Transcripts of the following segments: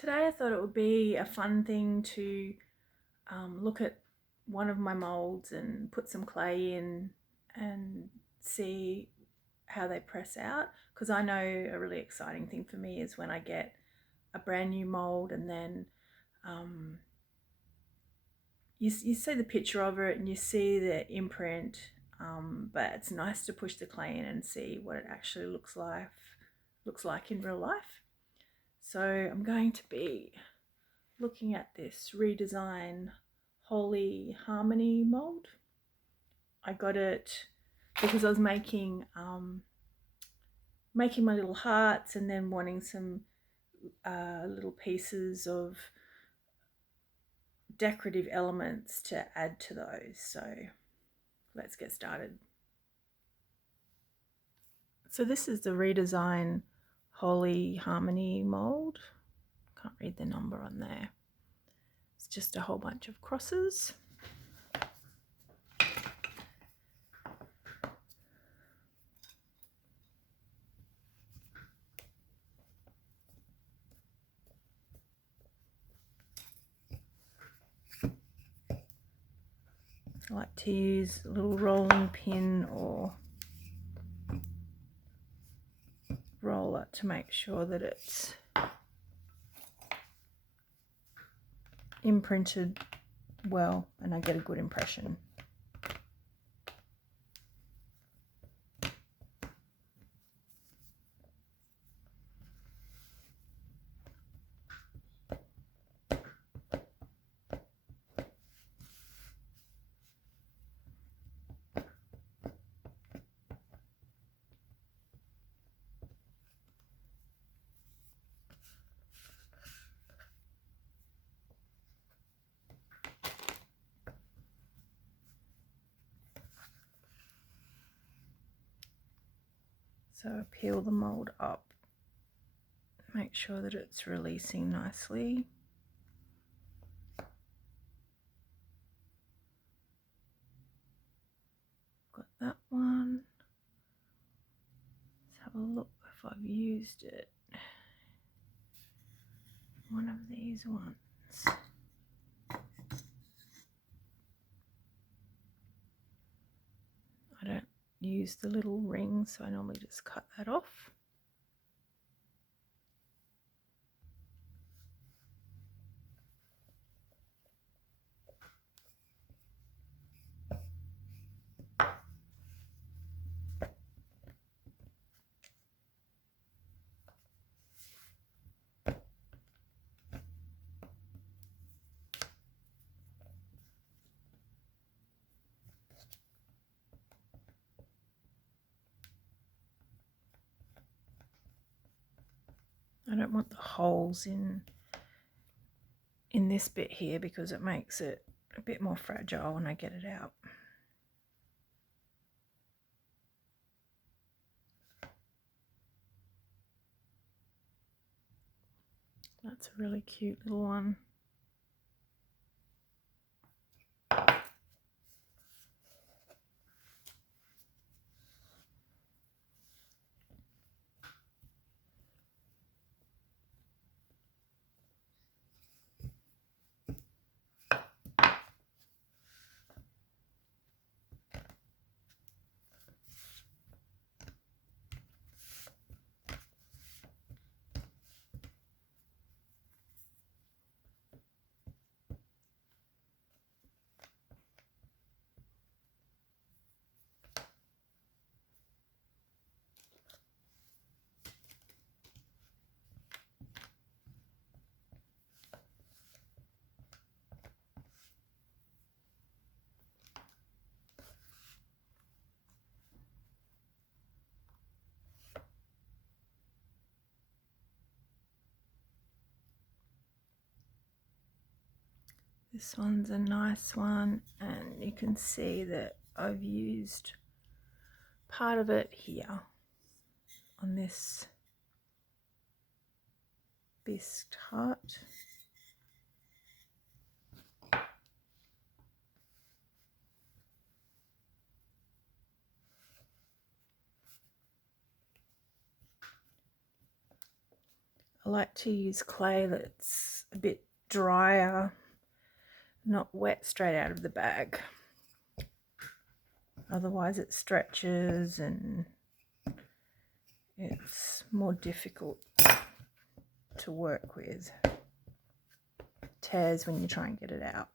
Today I thought it would be a fun thing to look at one of my molds and put some clay in and see how they press out, because I know a really exciting thing for me is when I get a brand new mold and then you see the picture of it and you see the imprint, but it's nice to push the clay in and see what it actually looks like in real life. So I'm going to be looking at this redesign Holy Harmony mold. I got it because I was making my little hearts and then wanting some little pieces of decorative elements to add to those. So let's get started. So this is the redesign Holy Harmony mold. Can't read the number on there. It's just a whole bunch of crosses. I like to use a little rolling pin or roller to make sure that it's imprinted well and I get a good impression. So peel the mold up, make sure that it's releasing nicely. Got that one. Let's have a look if I've used it. One of these ones. I don't use the little ring, so I normally just cut that off. I don't want the holes in this bit here because it makes it a bit more fragile when I get it out. That's a really cute little one. This one's a nice one, and you can see that I've used part of it here on this bisque heart. A like to use clay that's a bit drier, not wet straight out of the bag. Otherwise it stretches and it's more difficult to work with. Tears when you try and get it out.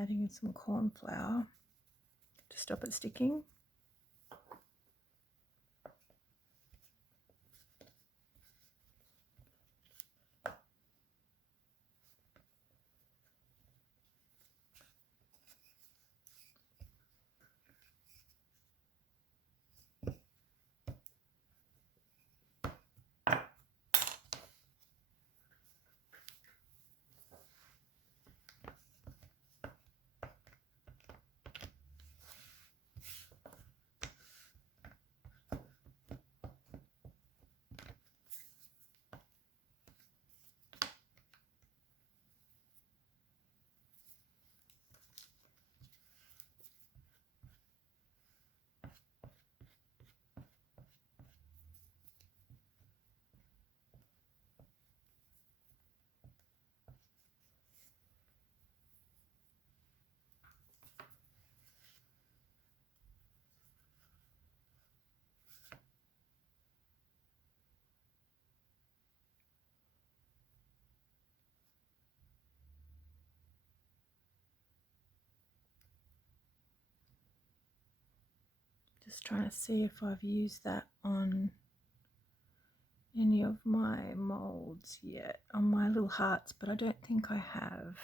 Adding in some corn flour to stop it sticking. Just trying to see if I've used that on any of my molds yet, on my little hearts, but I don't think I have.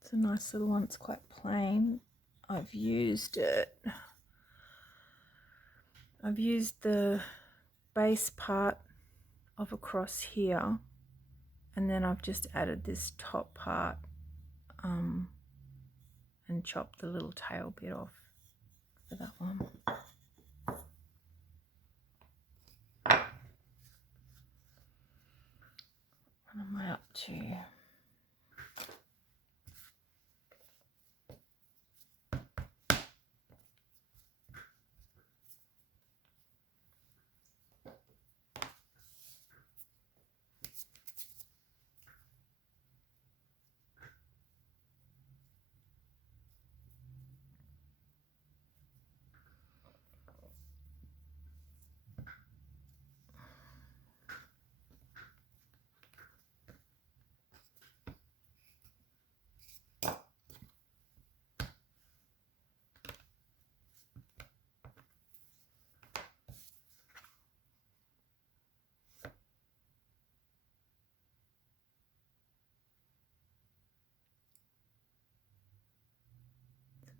It's a nice little one, it's quite plain. I've used it. I've used the base part of a cross here, and then I've just added this top part and chopped the little tail bit off for that one. What am I up to?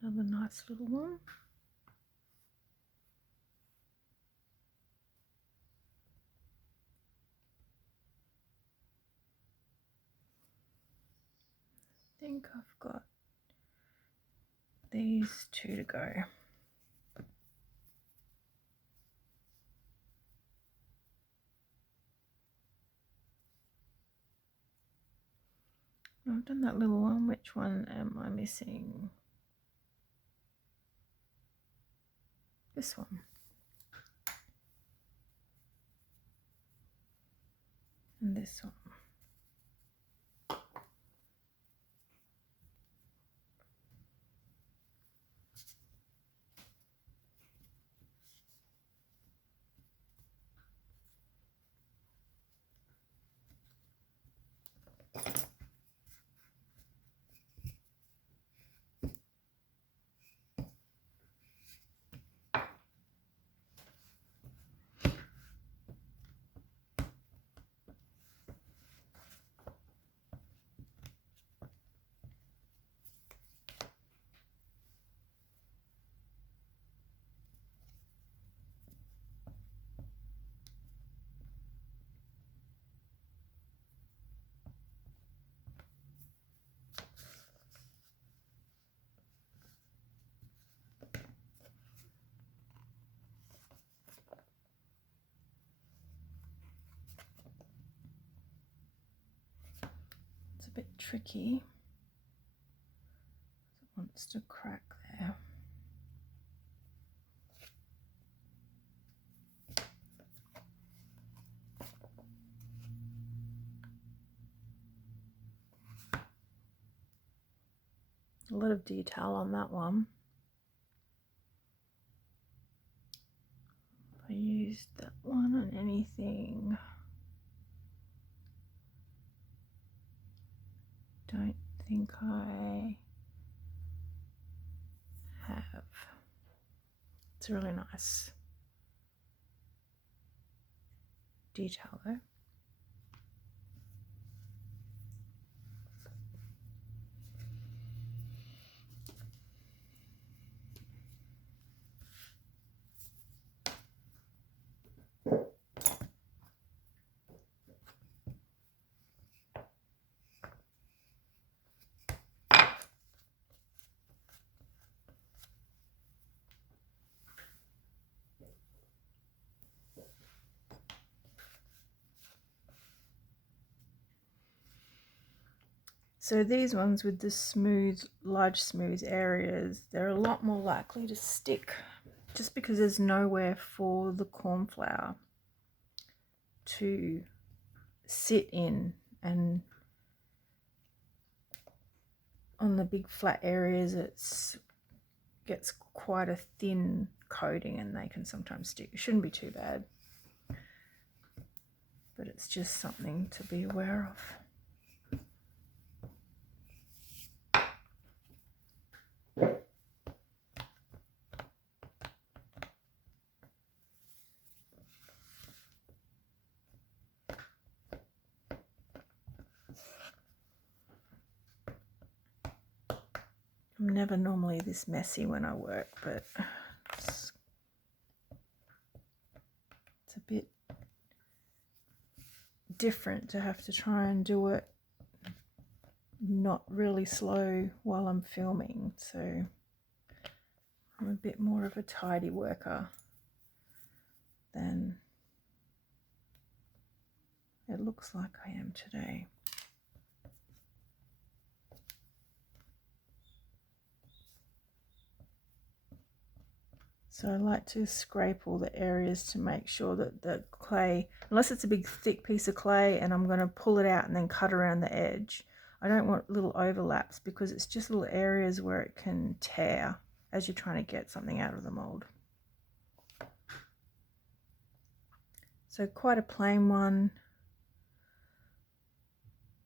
Another nice little one. I think I've got these two to go. I've done that little one. Which one am I missing? This one. And this one. It's a bit tricky. It wants to crack there. A lot of detail on that one. I used that one on anything. Don't think I have. It's a really nice detail though. So these ones with the smooth, large smooth areas, they're a lot more likely to stick just because there's nowhere for the corn flour to sit in, and on the big flat areas it gets quite a thin coating and they can sometimes stick. It shouldn't be too bad, but it's just something to be aware of. I'm never normally this messy when I work, but it's a bit different to have to try and do it not really slow while I'm filming. So I'm a bit more of a tidy worker than it looks like I am today. So I like to scrape all the areas to make sure that the clay, unless it's a big thick piece of clay and I'm going to pull it out and then cut around the edge, I don't want little overlaps because it's just little areas where it can tear as you're trying to get something out of the mold. So quite a plain one.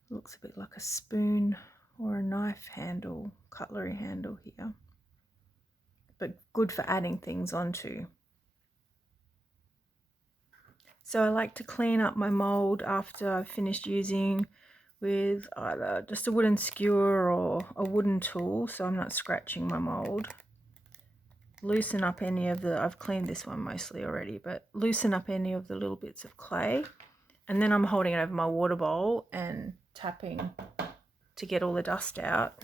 Looks a bit like a spoon or a knife handle, cutlery handle here, but good for adding things onto. So I like to clean up my mold after I've finished using with either just a wooden skewer or a wooden tool, so I'm not scratching my mold. Loosen up any of the, I've cleaned this one mostly already, but loosen up any of the little bits of clay, and then I'm holding it over my water bowl and tapping to get all the dust out.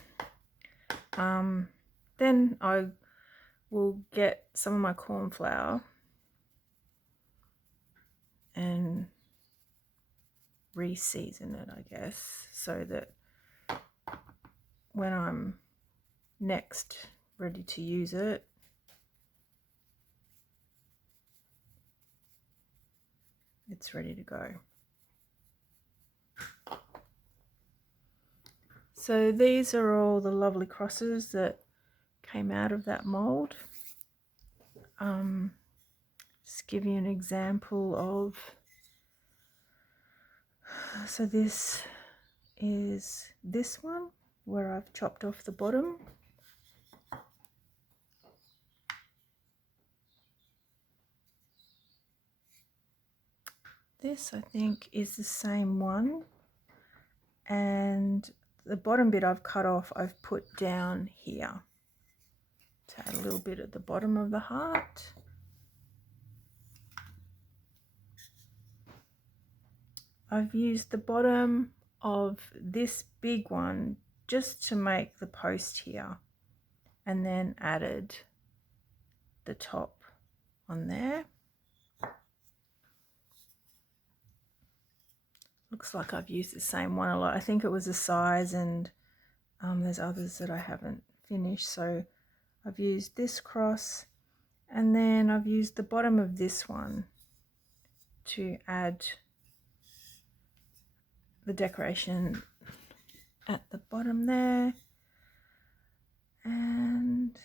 Then I will get some of my corn flour and re-season it, I guess, so that when I'm next ready to use it, it's ready to go. So these are all the lovely crosses that came out of that mold. Just give you an example of, so this is this one where I've chopped off the bottom. This, I think, is the same one, and the bottom bit I've cut off, I've put down here to add a little bit at the bottom of the heart. I've used the bottom of this big one just to make the post here, and then added the top on there. Looks like I've used the same one a lot. I think it was a size, and there's others that I haven't finished. So I've used this cross, and then I've used the bottom of this one to add the decoration at the bottom there. And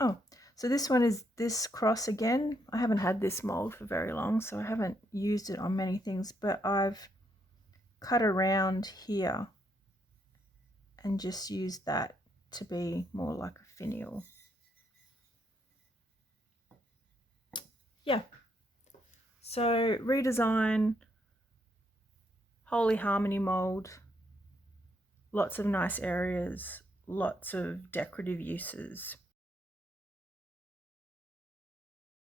oh, so this one is this cross again. I haven't had this mold for very long, so I haven't used it on many things, but I've cut around here and just used that to be more like a finial. Yeah, so redesign, Holy Harmony mold, lots of nice areas, lots of decorative uses.